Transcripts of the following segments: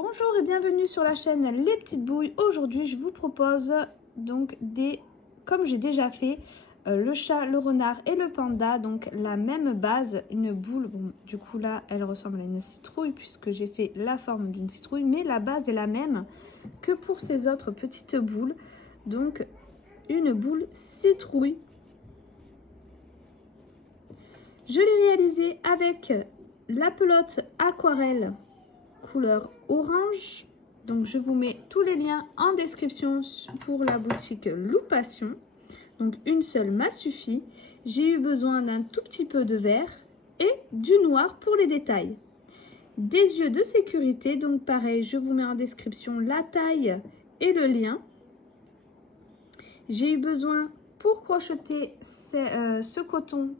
Bonjour et bienvenue sur la chaîne Les Petites Bouilles. Aujourd'hui, je vous propose donc comme j'ai déjà fait, le chat, le renard et le panda, donc la même base, une boule. Bon, du coup là, elle ressemble à une citrouille puisque j'ai fait la forme d'une citrouille, mais la base est la même que pour ces autres petites boules. Donc, une boule citrouille. Je l'ai réalisée avec la pelote aquarelle couleur orange. Donc je vous mets tous les liens en description pour la boutique Loupation. Donc une seule m'a suffi. J'ai eu besoin d'un tout petit peu de vert et du noir pour les détails. Des yeux de sécurité, donc pareil, je vous mets en description la taille et le lien. J'ai eu besoin pour crocheter ce coton,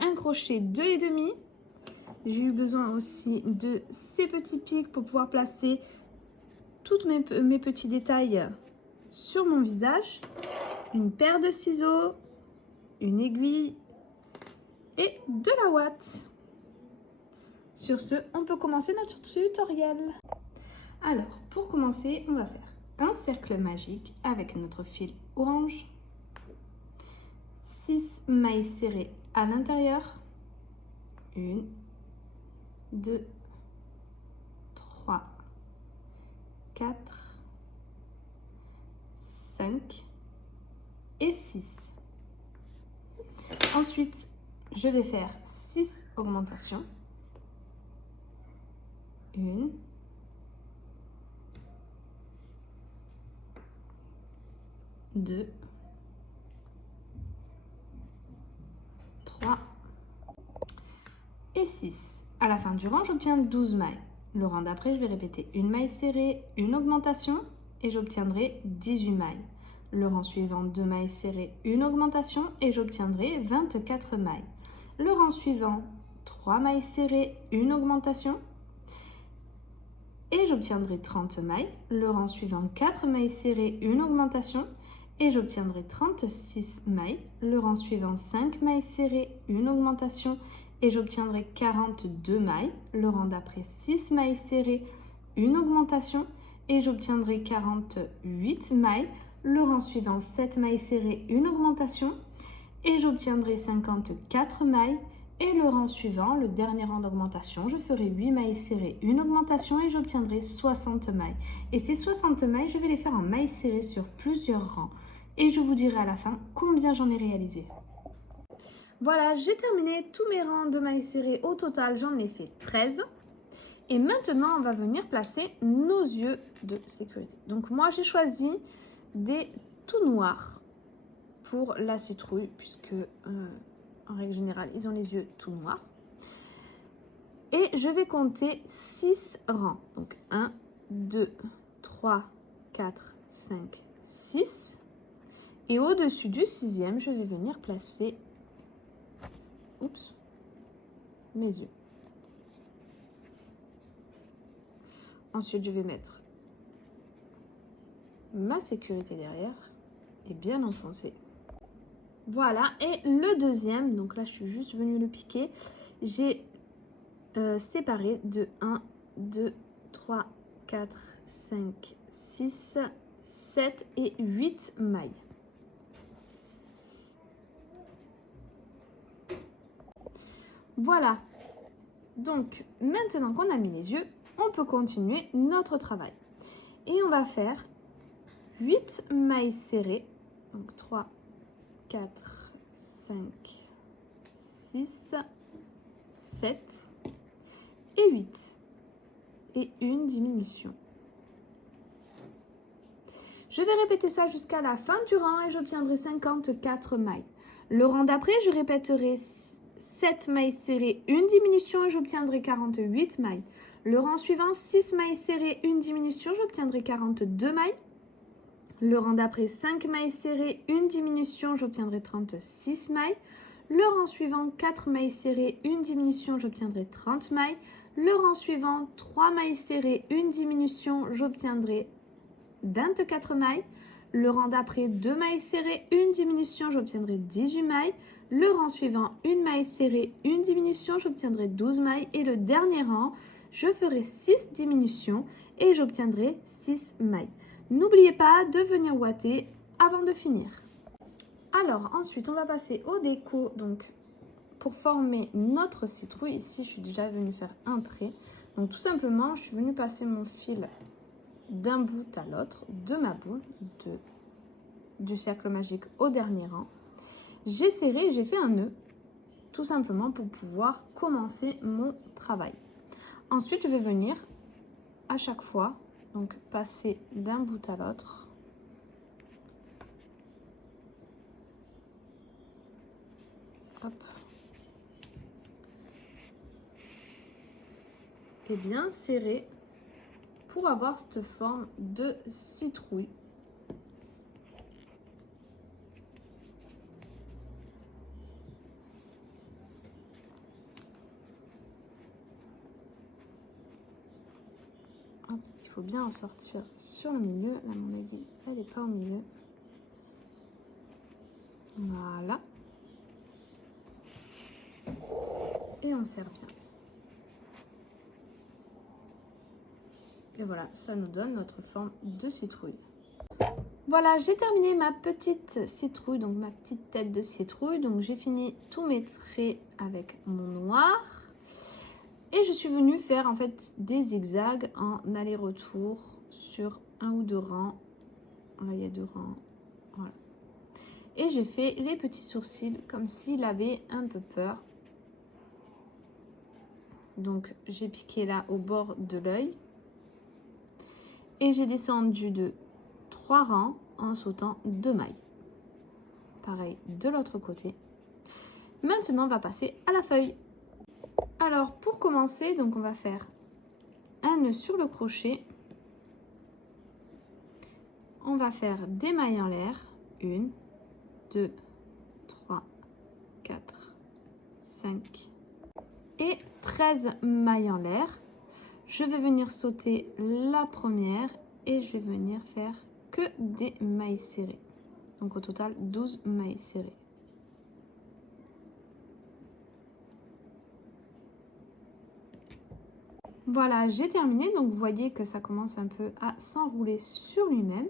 un crochet 2,5. J'ai eu besoin aussi de ces petits pics pour pouvoir placer tous mes petits détails sur mon visage. Une paire de ciseaux, une aiguille et de la ouate. Sur ce, on peut commencer notre tutoriel. Alors, pour commencer, on va faire un cercle magique avec notre fil orange, 6 mailles serrées à l'intérieur, 1, 2, 3, 4, 5 et 6. Ensuite, je vais faire 6 augmentations. 1, 2, 3 et 6. À la fin du rang, j'obtiens 12 mailles. Le rang d'après, je vais répéter une maille serrée, une augmentation et j'obtiendrai 18 mailles. Le rang suivant, 2 mailles serrées, une augmentation et j'obtiendrai 24 mailles. Le rang suivant, 3 mailles serrées, une augmentation et j'obtiendrai 30 mailles. Le rang suivant, 4 mailles serrées, une augmentation et j'obtiendrai 36 mailles. Le rang suivant, 5 mailles serrées, une augmentation et j'obtiendrai 42 mailles. Le rang d'après, 6 mailles serrées, une augmentation et j'obtiendrai 48 mailles. Le rang suivant, 7 mailles serrées, une augmentation et j'obtiendrai 54 mailles. Et le rang suivant, le dernier rang d'augmentation, je ferai 8 mailles serrées, une augmentation et j'obtiendrai 60 mailles. Et ces 60 mailles, je vais les faire en mailles serrées sur plusieurs rangs. Et je vous dirai à la fin combien j'en ai réalisé. Voilà, j'ai terminé tous mes rangs de mailles serrées. Au total, j'en ai fait 13. Et maintenant, on va venir placer nos yeux de sécurité. Donc moi, j'ai choisi des tout noirs pour la citrouille, puisque en règle générale, ils ont les yeux tout noirs. Et je vais compter 6 rangs. Donc 1, 2, 3, 4, 5, 6. Et au-dessus du 6e, je vais venir placer mes yeux. Ensuite, je vais mettre ma sécurité derrière et bien enfoncer. Voilà, et le deuxième, donc là je suis juste venue le piquer, j'ai séparé de 1, 2, 3, 4, 5, 6, 7 et 8 mailles. Voilà, donc maintenant qu'on a mis les yeux, on peut continuer notre travail. Et on va faire 8 mailles serrées, donc 3, 4, 5, 6, 7 et 8. Et une diminution. Je vais répéter ça jusqu'à la fin du rang et j'obtiendrai 54 mailles. Le rang d'après, je répéterai 7 mailles serrées, une diminution et j'obtiendrai 48 mailles. Le rang suivant, 6 mailles serrées, une diminution, j'obtiendrai 42 mailles. Le rang d'après, 5 mailles serrées, une diminution, j'obtiendrai 36 mailles. Le rang suivant, 4 mailles serrées, une diminution, j'obtiendrai 30 mailles. Le rang suivant, 3 mailles serrées, une diminution, j'obtiendrai 24 mailles. Le rang d'après, 2 mailles serrées, une diminution, j'obtiendrai 18 mailles. Le rang suivant, 1 maille serrée, une diminution, j'obtiendrai 12 mailles. Et le dernier rang, je ferai 6 diminutions et j'obtiendrai 6 mailles. N'oubliez pas de venir ouater avant de finir. Alors ensuite on va passer au déco, donc pour former notre citrouille. Ici je suis déjà venue faire un trait, donc tout simplement je suis venue passer mon fil d'un bout à l'autre de ma boule, du cercle magique au dernier rang. J'ai serré et j'ai fait un nœud, tout simplement pour pouvoir commencer mon travail. Ensuite je vais venir à chaque fois donc passer d'un bout à l'autre. Hop. Et bien serrer pour avoir cette forme de citrouille. Hop, il faut bien en sortir sur le milieu. Là, mon aiguille, elle n'est pas au milieu. Voilà. Et on serre bien. Et voilà, ça nous donne notre forme de citrouille. Voilà, j'ai terminé ma petite citrouille, donc ma petite tête de citrouille. Donc j'ai fini tous mes traits avec mon noir. Et je suis venue faire en fait des zigzags en aller-retour sur un ou deux rangs. Là, il y a 2 rangs. Voilà. Et j'ai fait les petits sourcils comme s'il avait un peu peur. Donc j'ai piqué là au bord de l'œil. Et j'ai descendu de 3 rangs en sautant 2 mailles. Pareil de l'autre côté. Maintenant on va passer à la feuille. Alors pour commencer, donc on va faire un nœud sur le crochet. On va faire des mailles en l'air. 1, 2, 3, 4, 5 et 13 mailles en l'air. Je vais venir sauter la première et je vais venir faire que des mailles serrées. Donc au total 12 mailles serrées. Voilà, j'ai terminé. Donc vous voyez que ça commence un peu à s'enrouler sur lui-même.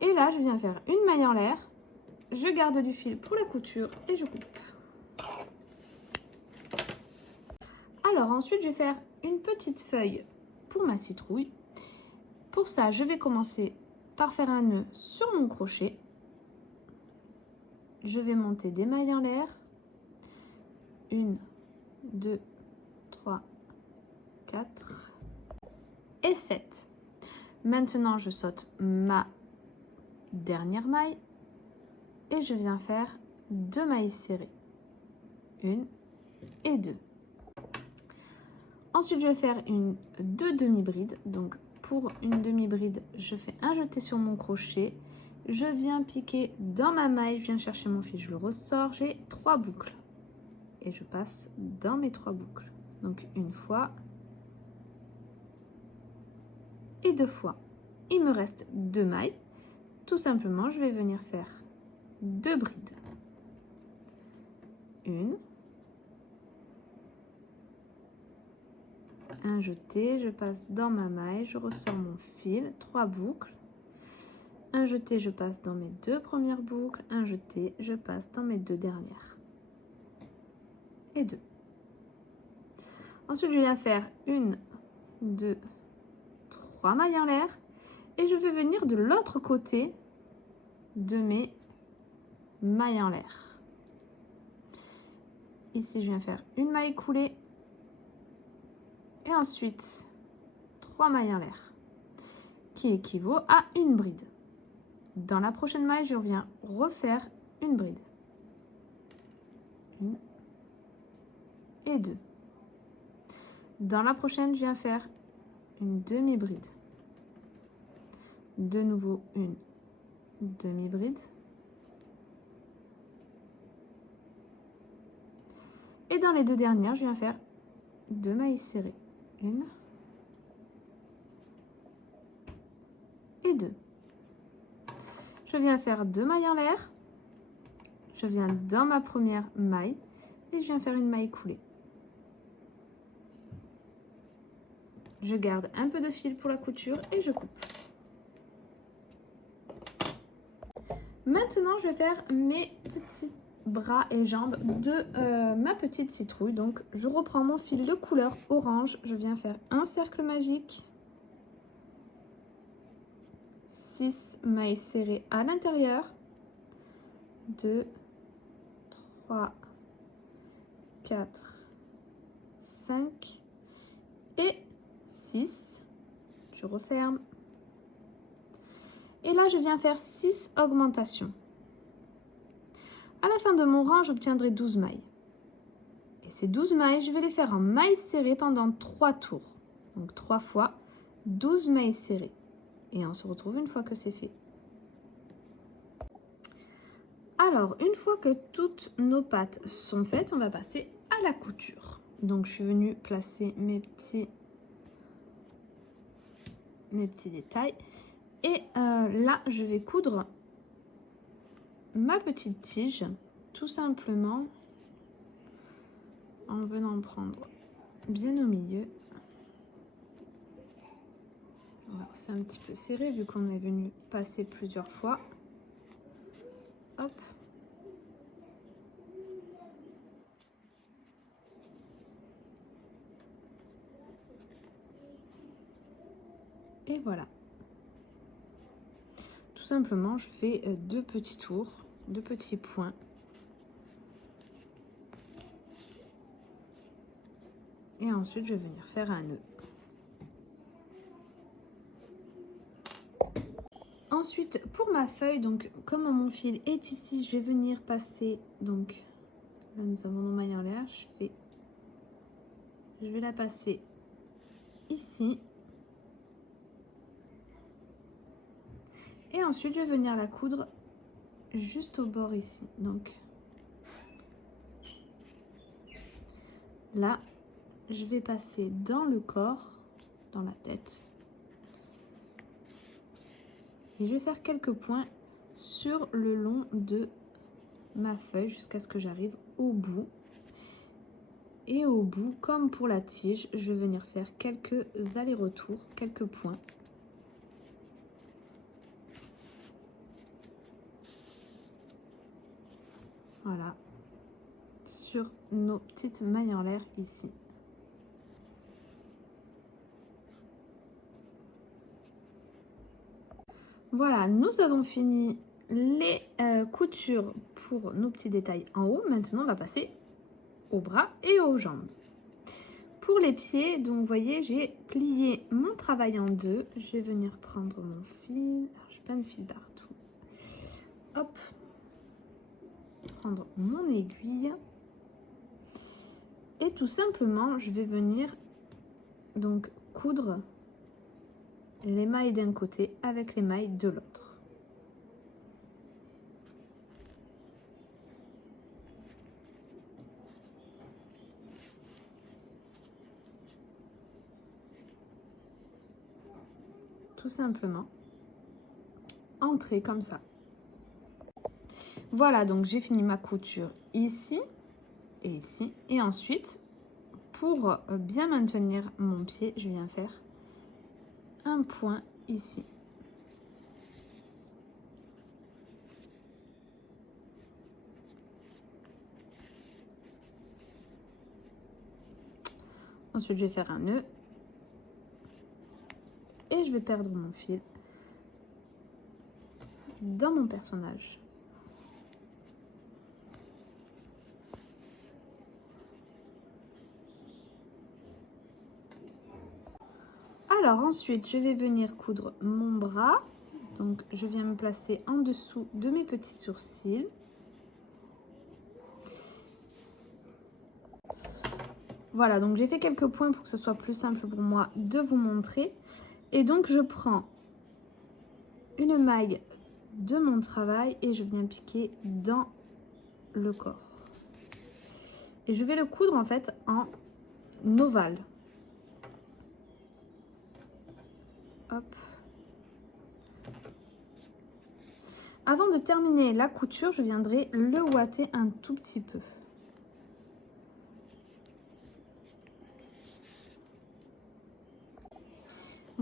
Et là, je viens faire une maille en l'air. Je garde du fil pour la couture et je coupe. Alors ensuite, je vais faire une petite feuille pour ma citrouille. Pour ça, je vais commencer par faire un nœud sur mon crochet. Je vais monter des mailles en l'air. 1, 2, 3, 4 et 7. Maintenant, je saute ma dernière maille et je viens faire 2 mailles serrées. 1 et 2. Ensuite, je vais faire 2 demi-brides. Donc, pour une demi-bride, je fais un jeté sur mon crochet. Je viens piquer dans ma maille, je viens chercher mon fil, je le ressors. J'ai 3 boucles. Et je passe dans mes 3 boucles. Donc, une fois et 2 fois. Il me reste 2 mailles. Tout simplement, je vais venir faire 2 brides. 1. Un jeté, je passe dans ma maille, je ressors mon fil, 3 boucles. Un jeté, je passe dans mes 2 premières boucles. Un jeté, je passe dans mes 2 dernières. Et 2. Ensuite, je viens faire 1, 2, 3 mailles en l'air. Et je vais venir de l'autre côté de mes mailles en l'air. Ici, je viens faire une maille coulée. Et ensuite, 3 mailles en l'air, qui équivaut à une bride. Dans la prochaine maille, je reviens refaire une bride. 1 et 2. Dans la prochaine, je viens faire une demi-bride. De nouveau, une demi-bride. Et dans les 2 dernières, je viens faire 2 mailles serrées. 1 et 2. Je viens faire 2 mailles en l'air. Je viens dans ma première maille et je viens faire une maille coulée. Je garde un peu de fil pour la couture et je coupe. Maintenant, je vais faire mes petits bras et jambes de ma petite citrouille. Donc, je reprends mon fil de couleur orange. Je viens faire un cercle magique. 6 mailles serrées à l'intérieur. 2, 3, 4, 5 et 6. Je referme. Et là, je viens faire 6 augmentations. À la fin de mon rang, j'obtiendrai 12 mailles. Et ces 12 mailles, je vais les faire en mailles serrées pendant 3 tours. Donc 3 fois 12 mailles serrées. Et on se retrouve une fois que c'est fait. Alors, une fois que toutes nos pattes sont faites, on va passer à la couture. Donc, je suis venue placer mes petits détails. Et là, je vais coudre ma petite tige, tout simplement, en venant prendre bien au milieu. C'est un petit peu serré vu qu'on est venu passer plusieurs fois. Hop. Et voilà. Tout simplement, je fais 2 petits tours, 2 petits points. Et ensuite, je vais venir faire un nœud. Ensuite, pour ma feuille, donc comme mon fil est ici, je vais venir passer, donc là nous avons nos mailles en l'air, je vais la passer ici. Et ensuite, je vais venir la coudre juste au bord ici. Donc là, je vais passer dans le corps, dans la tête. Et je vais faire quelques points sur le long de ma feuille jusqu'à ce que j'arrive au bout. Et au bout, comme pour la tige, je vais venir faire quelques allers-retours, quelques points. Voilà, sur nos petites mailles en l'air ici. Voilà, nous avons fini les coutures pour nos petits détails en haut. Maintenant, on va passer aux bras et aux jambes. Pour les pieds, donc vous voyez, j'ai plié mon travail en deux. Je vais venir prendre mon fil. Alors, j'ai plein de fils partout. Hop. Prendre mon aiguille. Et tout simplement, je vais venir donc coudre les mailles d'un côté avec les mailles de l'autre. Tout simplement, entrer comme ça. Voilà, donc j'ai fini ma couture ici et ici. Et ensuite, pour bien maintenir mon pied, je viens faire un point ici. Ensuite, je vais faire un nœud. Et je vais perdre mon fil dans mon personnage. Alors ensuite, je vais venir coudre mon bras. Donc, je viens me placer en dessous de mes petits sourcils. Voilà, donc j'ai fait quelques points pour que ce soit plus simple pour moi de vous montrer. Et donc, je prends une maille de mon travail et je viens piquer dans le corps. Et je vais le coudre en fait en ovale. Hop. Avant de terminer la couture, je viendrai le ouater un tout petit peu.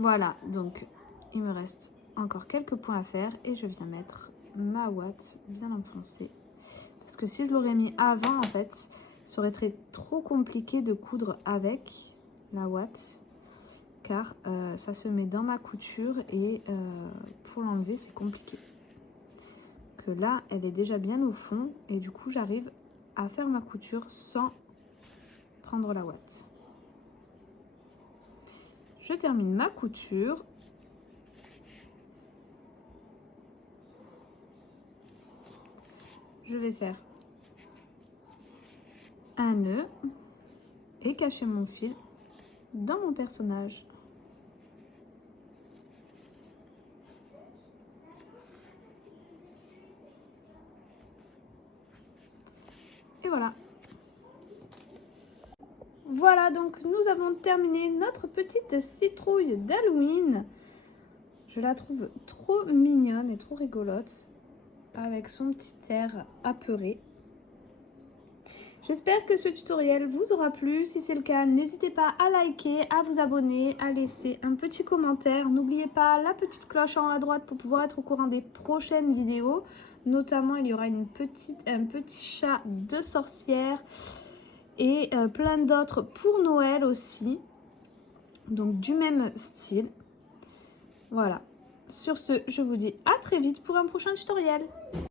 Voilà, donc il me reste encore quelques points à faire et je viens mettre ma ouate bien enfoncée. Parce que si je l'aurais mis avant, en fait, ça aurait été trop compliqué de coudre avec la ouate. Car ça se met dans ma couture et pour l'enlever, c'est compliqué. Que là, elle est déjà bien au fond et du coup, j'arrive à faire ma couture sans prendre la ouate. Je termine ma couture. Je vais faire un nœud et cacher mon fil dans mon personnage. Et voilà. Voilà, donc nous avons terminé notre petite citrouille d'Halloween. Je la trouve trop mignonne et trop rigolote avec son petit air apeuré. J'espère que ce tutoriel vous aura plu. Si c'est le cas, n'hésitez pas à liker, à vous abonner, à laisser un petit commentaire. N'oubliez pas la petite cloche en haut à droite pour pouvoir être au courant des prochaines vidéos. Notamment, il y aura un petit chat de sorcière et plein d'autres pour Noël aussi. Donc du même style. Voilà. Sur ce, je vous dis à très vite pour un prochain tutoriel.